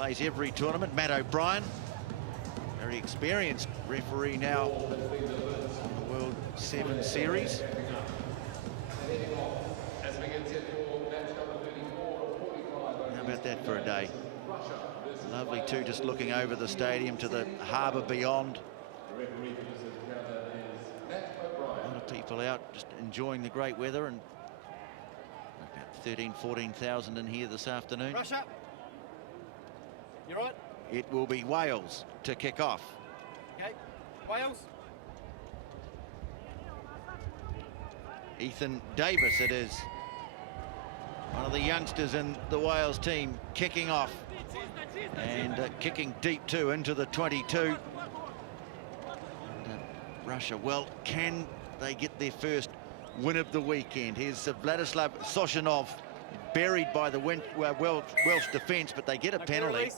plays every tournament. Matt O'Brien, very experienced referee now on the World 7 Series. How about that for a day? Lovely too, just looking over the stadium to the harbour beyond. A lot of people out just enjoying the great weather, and about 14,000 in here this afternoon. Russia, you right? It will be Wales to kick off. Okay, Wales. Ethan Davis it is. One of the youngsters in the Wales team kicking off. And kicking deep too into the 22. And, Russia, well, can they get their first win of the weekend? Here's Vladislav Soshanov, buried by the Welsh defence, but they get a penalty.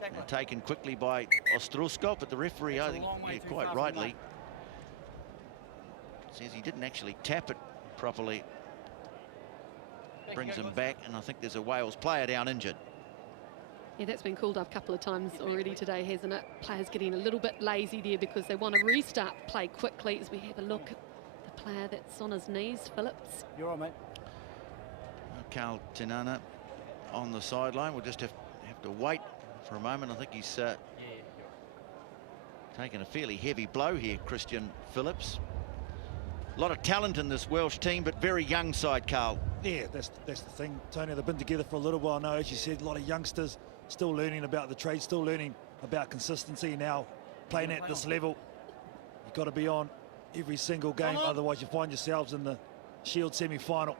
They're taken quickly by Ostrusko, but the referee, I think, quite rightly, says he didn't actually tap it properly. Brings him back, and I think there's a Wales player down injured. Yeah, that's been called up a couple of times already today, hasn't it? Players getting a little bit lazy there because they want to restart play quickly. As we have a look at the player that's on his knees, Phillips. You're on, mate. Carl Tinana on the sideline. We'll just have to wait for a moment. I think he's taken a fairly heavy blow here, Christian Phillips. A lot of talent in this Welsh team, but very young side, Carl. Yeah, that's the thing, Tony. They've been together for a little while now. As you said, a lot of youngsters still learning about the trade, still learning about consistency now. Playing at this level, you've got to be on every single game, otherwise you find yourselves in the Shield semi-final.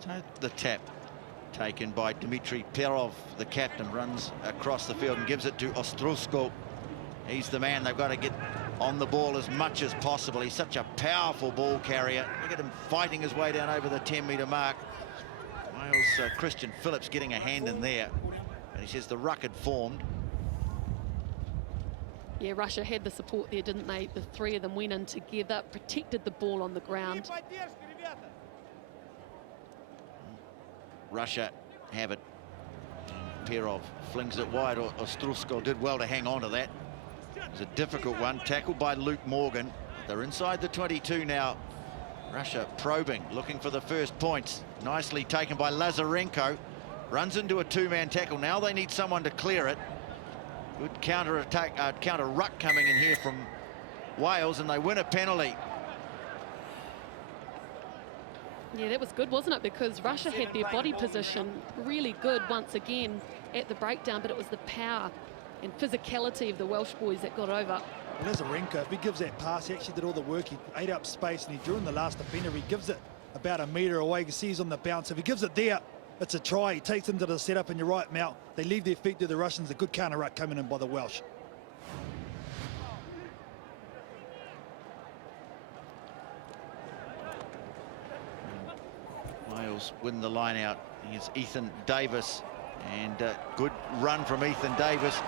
So the tap taken by Dmitry Perov, the captain, runs across the field and gives it to Ostrusko. He's the man they've got to get on the ball as much as possible. He's such a powerful ball carrier. Look at him fighting his way down over the 10-metre mark. Wales, Christian Phillips getting a hand in there. And he says the ruck had formed. Yeah, Russia had the support there, didn't they? The three of them went in together, protected the ball on the ground. Russia have it. Perov flings it wide. Ostrusko did well to hang on to that. It was a difficult one, tackled by Luke Morgan. They're inside the 22 now. Russia probing, looking for the first points. Nicely taken by Lazarenko. Runs into a two-man tackle. Now they need someone to clear it. Good counter-attack, counter-ruck coming in here from Wales, and they win a penalty. Yeah, that was good, wasn't it? Because Russia had their body position really good once again at the breakdown, but it was the power and physicality of the Welsh boys that got over. Lazarenko, if he gives that pass, he actually did all the work. He ate up space and he drew in the last defender. He gives it about a metre away. You can see he's on the bounce. If he gives it there, it's a try. He takes them to the setup, and you're right, Mal. They leave their feet to the Russians. A good counter-ruck coming in by the Welsh. Wales win the line out. Here's Ethan Davis, and good run from Ethan Davis,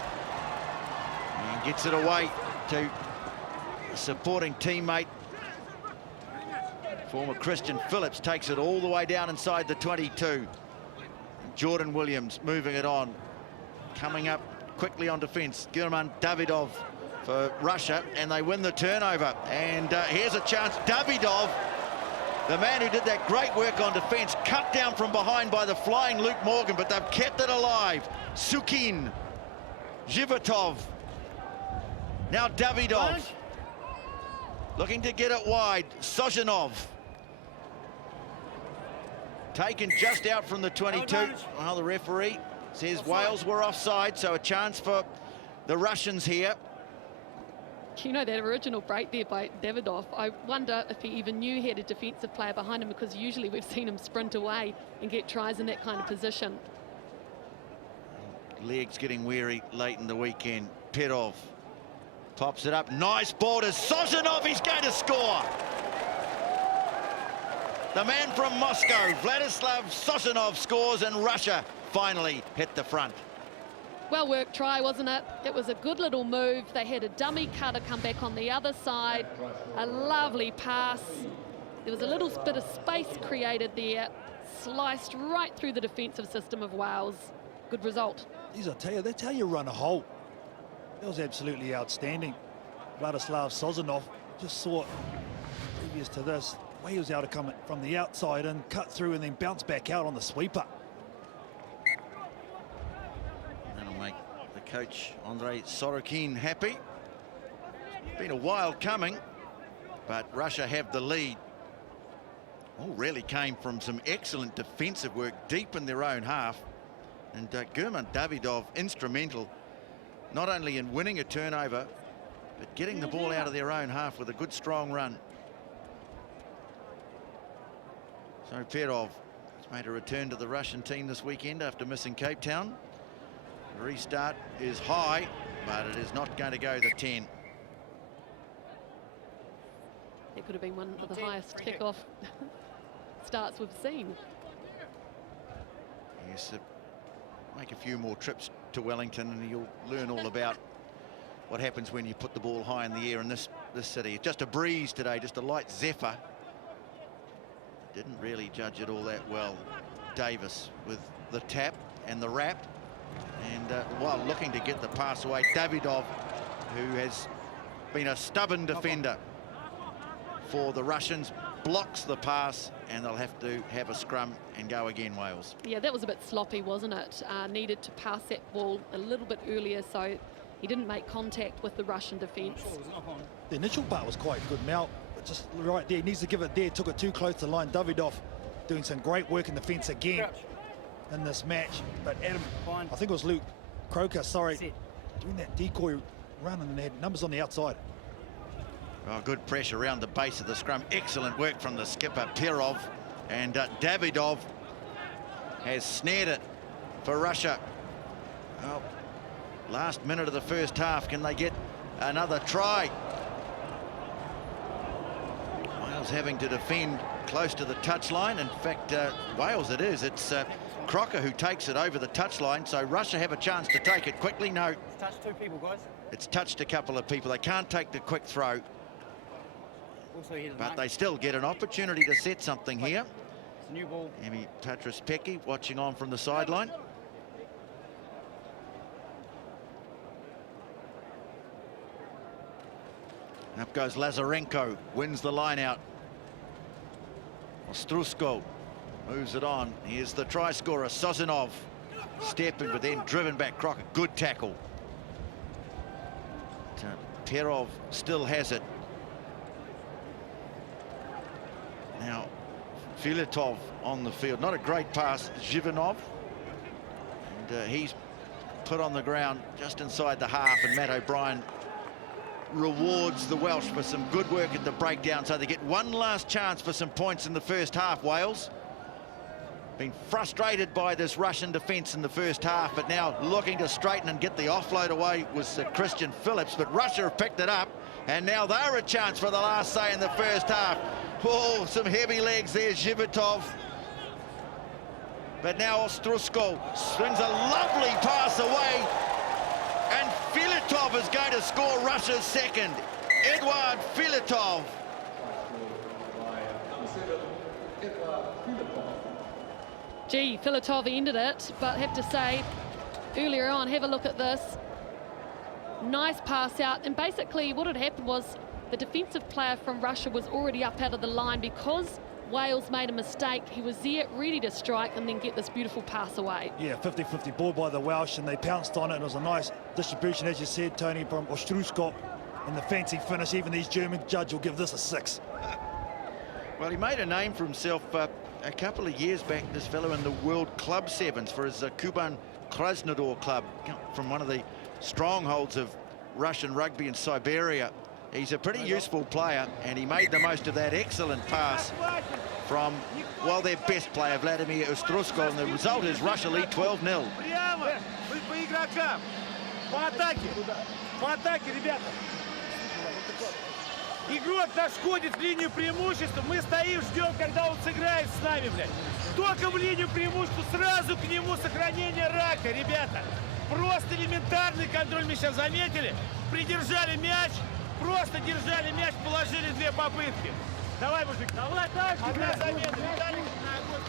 and gets it away to a supporting teammate. Former Christian Phillips takes it all the way down inside the 22. Jordan Williams moving it on, coming up quickly on defence. German Davidov for Russia, and they win the turnover. And here's a chance. Davidov, the man who did that great work on defence, cut down from behind by the flying Luke Morgan, but they've kept it alive. Sukin, Zhivotov, now Davidov, looking to get it wide. Soshanov, taken just out from the 22. Well, the referee says Wales were offside, so a chance for the Russians here. You know, that original break there by Davidov, I wonder if he even knew he had a defensive player behind him, because usually we've seen him sprint away and get tries in that kind of position. Legs getting weary late in the weekend. Perov pops it up. Nice ball to Soshanov. He's going to score. The man from Moscow, Vladislav Soshanov, scores, and Russia finally hit the front. Well worked try, wasn't it? It was a good little move. They had a dummy cutter come back on the other side. A lovely pass. There was a little bit of space created there. Sliced right through the defensive system of Wales. Good result. Geez, I tell you, that's how you run a hole. That was absolutely outstanding. Vladislav Sozanov just saw it previous to this. Way he was able to come from the outside and cut through and then bounce back out on the sweeper. That'll make the coach, Andrei Sorokin, happy. It's been a while coming, but Russia have the lead. All really came from some excellent defensive work deep in their own half. And German Davidov instrumental, not only in winning a turnover, but getting the ball out of their own half with a good strong run. So Perov has made a return to the Russian team this weekend after missing Cape Town. The restart is high, but it is not going to go the 10. It could have been one of the highest kickoff starts we've seen. Yes, make a few more trips to Wellington and you'll learn all about what happens when you put the ball high in the air in this city. It's just a breeze today, just a light zephyr. Didn't really judge it all that well. Davis with the tap and the wrap, and while looking to get the pass away, Davidov, who has been a stubborn defender for the Russians, blocks the pass, and they'll have to have a scrum and go again, Wales. Yeah, that was a bit sloppy, wasn't it? Needed to pass that ball a little bit earlier, so he didn't make contact with the Russian defence. The initial part was quite good. Now, just right there, he needs to give it there. Took it too close to the line. Davidov doing some great work in the fence again in this match. But Adam, I think it was Luke Croker, sorry, doing that decoy run, and they had numbers on the outside. Oh, good pressure around the base of the scrum. Excellent work from the skipper, Perov. And Davidov has snared it for Russia. Well, last minute of the first half, can they get another try? Wales having to defend close to the touchline. In fact, Wales it is. It's Crocker who takes it over the touchline, so Russia have a chance to take it quickly. No. It's touched 2 people, guys. It's touched a couple of people. They can't take the quick throw. But they still get an opportunity to set something here. It's a new ball. Emi Patras-Peki watching on from the sideline. Up goes Lazarenko, wins the line out. Ostrusko moves it on. Here's the try scorer, Sozanov. Stepping, but then driven back. Crocker, good tackle. Perov still has it. Now, Filatov on the field. Not a great pass, Zhivanov. And he's put on the ground just inside the half, and Matt O'Brien rewards the Welsh for some good work at the breakdown, so they get one last chance for some points in the first half. Wales been frustrated by this Russian defence in the first half, but now looking to straighten and get the offload away was Christian Phillips, but Russia have picked it up, and now they're a chance for the last say in the first half. Oh, some heavy legs there, Zhivitov. But now Ostrusko swings a lovely pass away, and Filatov is going to score Russia's second. Eduard Filatov. Gee, Filatov ended it, but have to say, earlier on, have a look at this. Nice pass out, and basically what had happened was the defensive player from Russia was already up out of the line because Wales made a mistake. He was there ready to strike and then get this beautiful pass away. Yeah, 50-50 ball by the Welsh, and they pounced on it, and it was a nice distribution, as you said, Tony, from Ostrusko. And the fancy finish, even these German judge will give this a 6. Well, he made a name for himself a couple of years back, this fellow, in the World Club Sevens for his Kuban Krasnodar club, from one of the strongholds of Russian rugby in Siberia. He's a pretty useful player, and he made the most of that excellent pass from, well, their best player, Vladimir Ostrusko, and the result is Russia lead 12-0. Игрок наш ходит в линию преимущества, мы стоим, ждем, когда он сыграет с нами, блядь. Только в линию преимущества, сразу к нему сохранение рака, ребята. Просто элементарный контроль мяча. Заметили? Придержали мяч. Просто держали мяч, положили 2 попытки. Давай, мужик. Давай, так. Одна замена. Виталик, на огонь.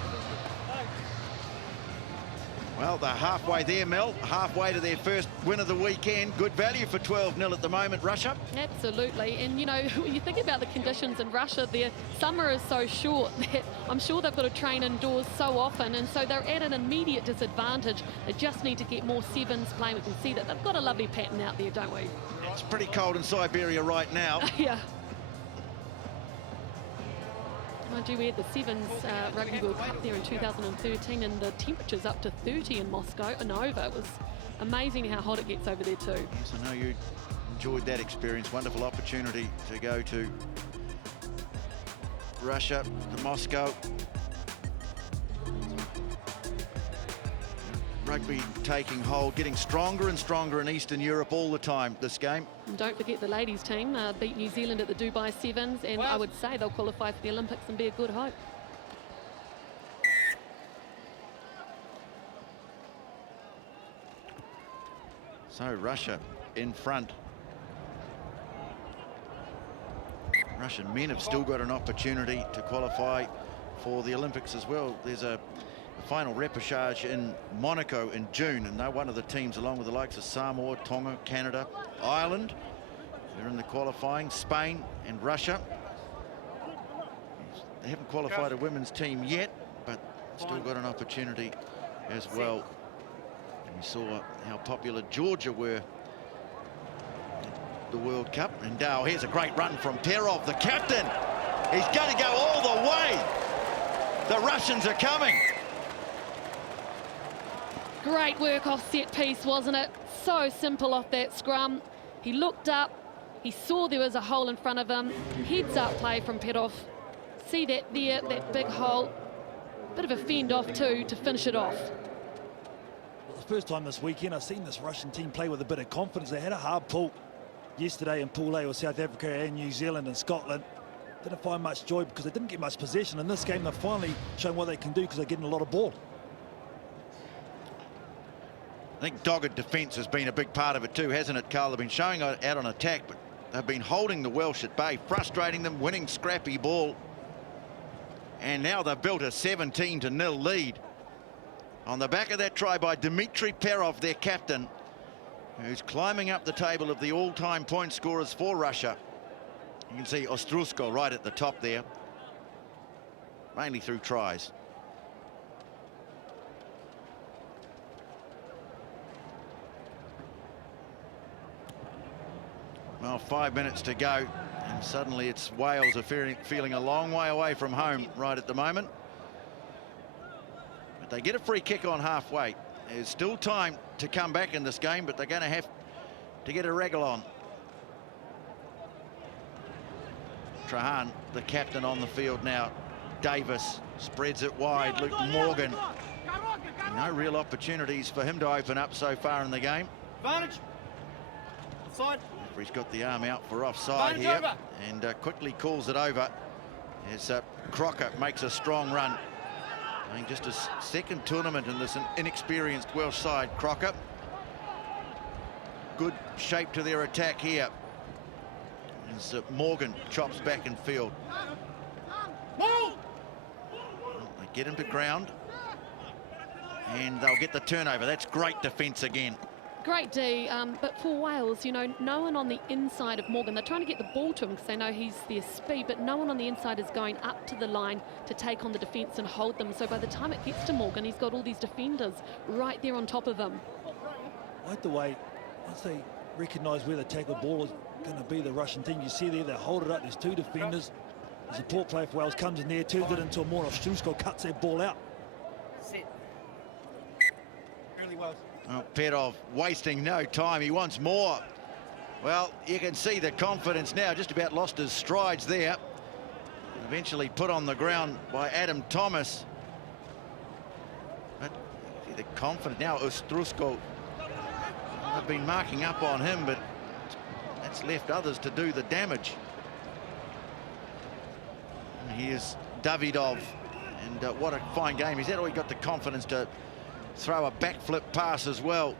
Well, they're halfway there, Mel. Halfway to their first win of the weekend. Good value for 12-0 at the moment, Russia. Absolutely. And, you know, when you think about the conditions in Russia, their summer is so short that I'm sure they've got to train indoors so often, and so they're at an immediate disadvantage. They just need to get more sevens playing. We can see that they've got a lovely pattern out there, don't we? It's pretty cold in Siberia right now. Yeah. Mind you, we had the Sevens Rugby World Cup there in 2013, and the temperature's up to 30 in Moscow and over. It was amazing how hot it gets over there too. Yes, I know you enjoyed that experience. Wonderful opportunity to go to Russia, to Moscow. Rugby taking hold, getting stronger and stronger in Eastern Europe all the time, this game. And don't forget the ladies team beat New Zealand at the Dubai Sevens, and I would say they'll qualify for the Olympics and be a good hope. So Russia in front. Russian men have still got an opportunity to qualify for the Olympics as well. There's a final repechage in Monaco in June, and they're one of the teams, along with the likes of Samoa, Tonga, Canada, Ireland. They're in the qualifying, Spain and Russia. They haven't qualified a women's team yet, but still got an opportunity as well. And we saw how popular Georgia were at the World Cup. And now here's a great run from Terov, the captain. He's going to go all the way. The Russians are coming. Great work off set piece, wasn't it? So simple off that scrum. He looked up, he saw there was a hole in front of him. Heads up play from Perov. See that there, that big hole. Bit of a fend off too to finish it off. The first time this weekend I've seen this Russian team play with a bit of confidence. They had a hard pull yesterday in Pool A with South Africa and New Zealand and Scotland. Didn't find much joy because they didn't get much possession. In this game, they're finally showing what they can do because they're getting a lot of ball. I think dogged defence has been a big part of it too, hasn't it, Carl? They've been showing out on attack, but they've been holding the Welsh at bay, frustrating them, winning scrappy ball. And now they've built a 17-0 lead on the back of that try by Dmitry Perov, their captain, who's climbing up the table of the all-time point scorers for Russia. You can see Ostrusko right at the top there, mainly through tries. Well, 5 minutes to go, and suddenly it's Wales are feeling a long way away from home right at the moment. But they get a free kick on halfway. There's still time to come back in this game, but they're going to have to get a wriggle on. Trahan, the captain, on the field now. Davis spreads it wide. Luke Morgan. No real opportunities for him to open up so far in the game. Advantage. Offside. He's got the arm out for offside here, and quickly calls it over as Crocker makes a strong run. I think just his second tournament in this inexperienced Welsh side, Crocker. Good shape to their attack here as Morgan chops back in field. They get him to ground, and they'll get the turnover. That's great defence again. Great D, but for Wales, you know, no one on the inside of Morgan. They're trying to get the ball to him because they know he's their speed, but no one on the inside is going up to the line to take on the defence and hold them. So by the time it gets to Morgan, he's got all these defenders right there on top of him. I like the way, once they recognise where the tackle ball is going to be, the Russian team, you see there, they hold it up, there's two defenders. The support player for Wales comes in there, turns it into a more of Strusko, cuts that ball out. Set. Early Wales. Well, Perov wasting no time. He wants more. Well, you can see the confidence now. Just about lost his strides there. Eventually put on the ground by Adam Thomas. But the confidence now. Ostrusko. They've been marking up on him, but that's left others to do the damage. And here's Davidov, and what a fine game he's had. Oh, he got the confidence to throw a backflip pass as well.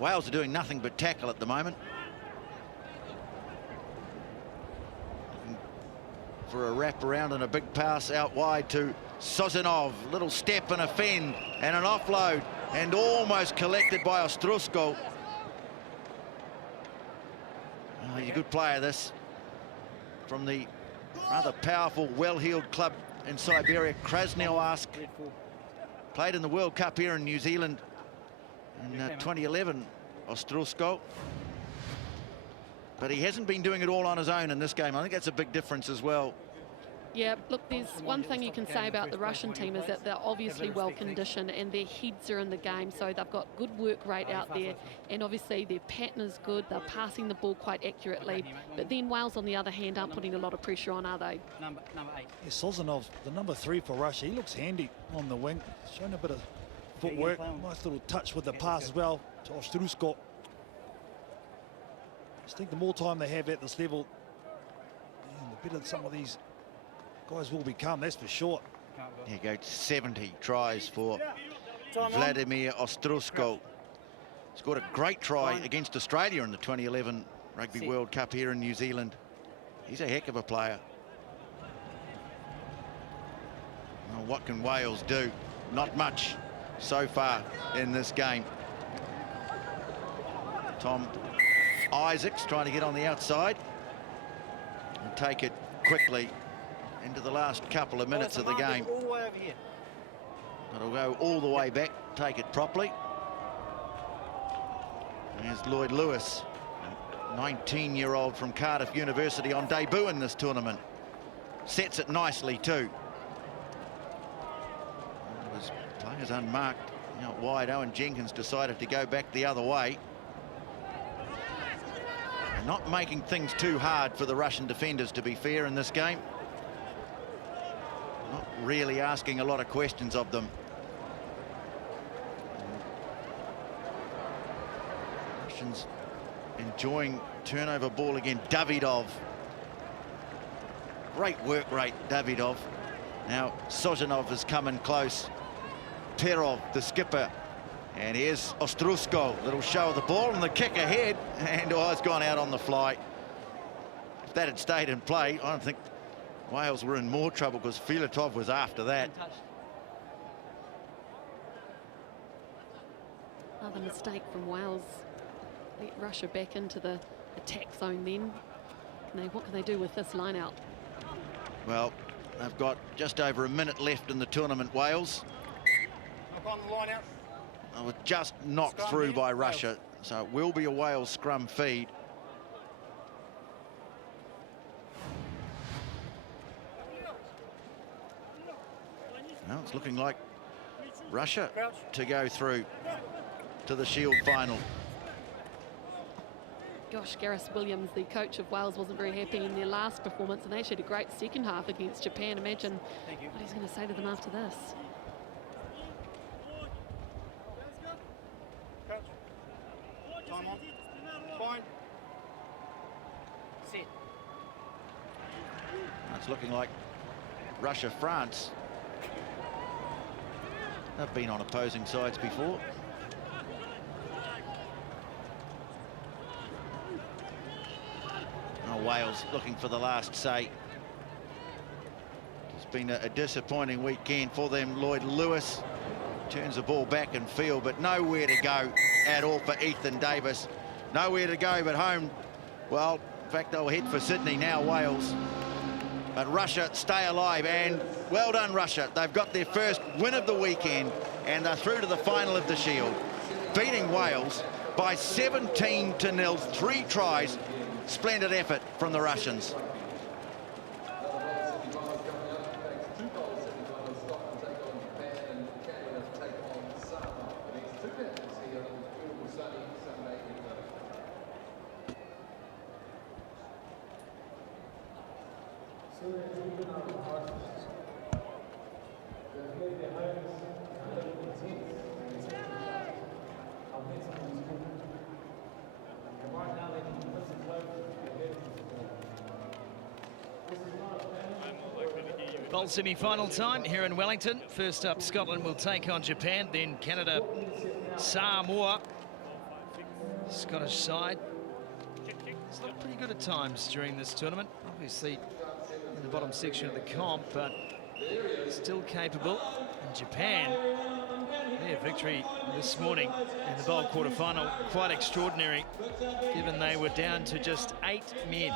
Wales are doing nothing but tackle at the moment. Looking for a wrap around and a big pass out wide to Sozanov. Little step and a fend and an offload, and almost collected by Ostrusko. Oh, he's a good player, this, from the rather powerful, well-heeled club in Siberia, Krasnoyarsk. Played in the World Cup here in New Zealand in 2011, Ostrusko. But he hasn't been doing it all on his own in this game. I think that's a big difference as well. Yeah, look, there's one thing you can say about the Russian team is that they're obviously well conditioned and their heads are in the game, so they've got good work rate out there, and obviously their pattern is good. They're passing the ball quite accurately, but then Wales, on the other hand, aren't putting a lot of pressure on, are they? Number 8. Yeah, Sozanov, the number 3 for Russia, he looks handy on the wing. Showing a bit of footwork, nice little touch with the pass as well to Ostrusko. I just think the more time they have at this level, the better some of these guys will become, that's for sure. Here goes 70 tries for Vladimir Ostrusko. Scored a great try against Australia in the 2011 Rugby World Cup here in New Zealand. He's a heck of a player. Well, what can Wales do? Not much so far in this game. Tom Isaacs trying to get on the outside and take it quickly into the last couple of minutes of the game. All the way over here. It'll go all the way back, take it properly. There's Lloyd Lewis, a 19-year-old from Cardiff University on debut in this tournament. Sets it nicely too. His players unmarked out wide. Owen Jenkins decided to go back the other way. And not making things too hard for the Russian defenders, to be fair, in this game. Not really asking a lot of questions of them. Russians enjoying turnover ball again. Davidov. Great work rate, Davidov. Now Sozanov has come in close. Perov, the skipper. And here's Ostrusko. Little show of the ball and the kick ahead. And it's gone out on the fly. If that had stayed in play, I don't think Wales were in more trouble, because Filatov was after that. Another mistake from Wales. Let Russia back into the attack zone then. What can they do with this line out? Well, they've got just over a minute left in the tournament, Wales. Up on the line out. It was just knocked through by Russia, so it will be a Wales scrum feed. Now it's looking like Russia to go through to the Shield final. Gosh, Gareth Williams, the coach of Wales, wasn't very happy in their last performance, and they actually had a great second half against Japan. Imagine what he's going to say to them after this. Time on. Fine. Set. It's looking like Russia-France. They've been on opposing sides before. Oh, Wales looking for the last say. It's been a disappointing weekend for them. Lloyd Lewis turns the ball back in field, but nowhere to go at all for Ethan Davis. Nowhere to go but home. Well, in fact, they'll head for Sydney now, Wales. But Russia stay alive, and well done, Russia. They've got their first win of the weekend, and they're through to the final of the Shield, beating Wales by 17-0, 3 tries. Splendid effort from the Russians. Bowl semi-final time here in Wellington. First up, Scotland will take on Japan, then Canada, Samoa. Scottish side. It's looked pretty good at times during this tournament. Obviously in the bottom section of the comp, but still capable. And Japan, their victory this morning in the bowl quarter-final, quite extraordinary, given they were down to just 8 men.